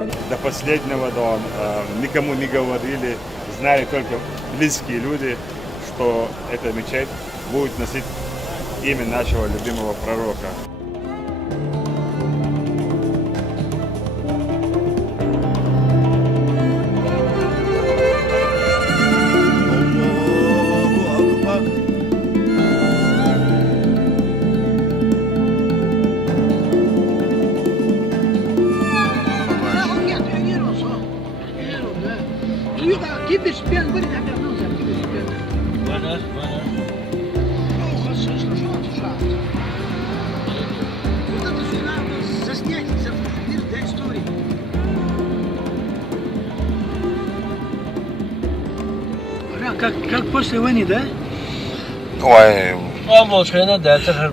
До последнего никому не говорили, знали только близкие люди, что эта мечеть будет носить имя нашего любимого пророка. Gibt's bien, bueno, no sé, gibt's bien. Buenas. Плохо, что вот это все надо заснять, запустить для истории. Как после войны, да? Ой, Ama şeyine derse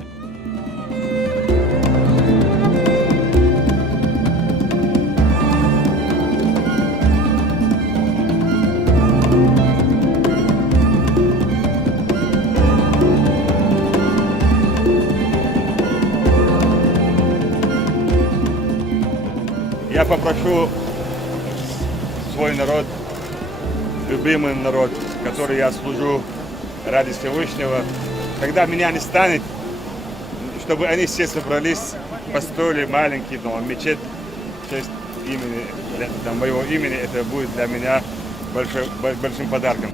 Я попрошу свой народ, любимый народ, который я служу ради Всевышнего, когда меня не станет, чтобы они все собрались, построили маленький мечеть в честь имени, моего имени, это будет для меня большим подарком.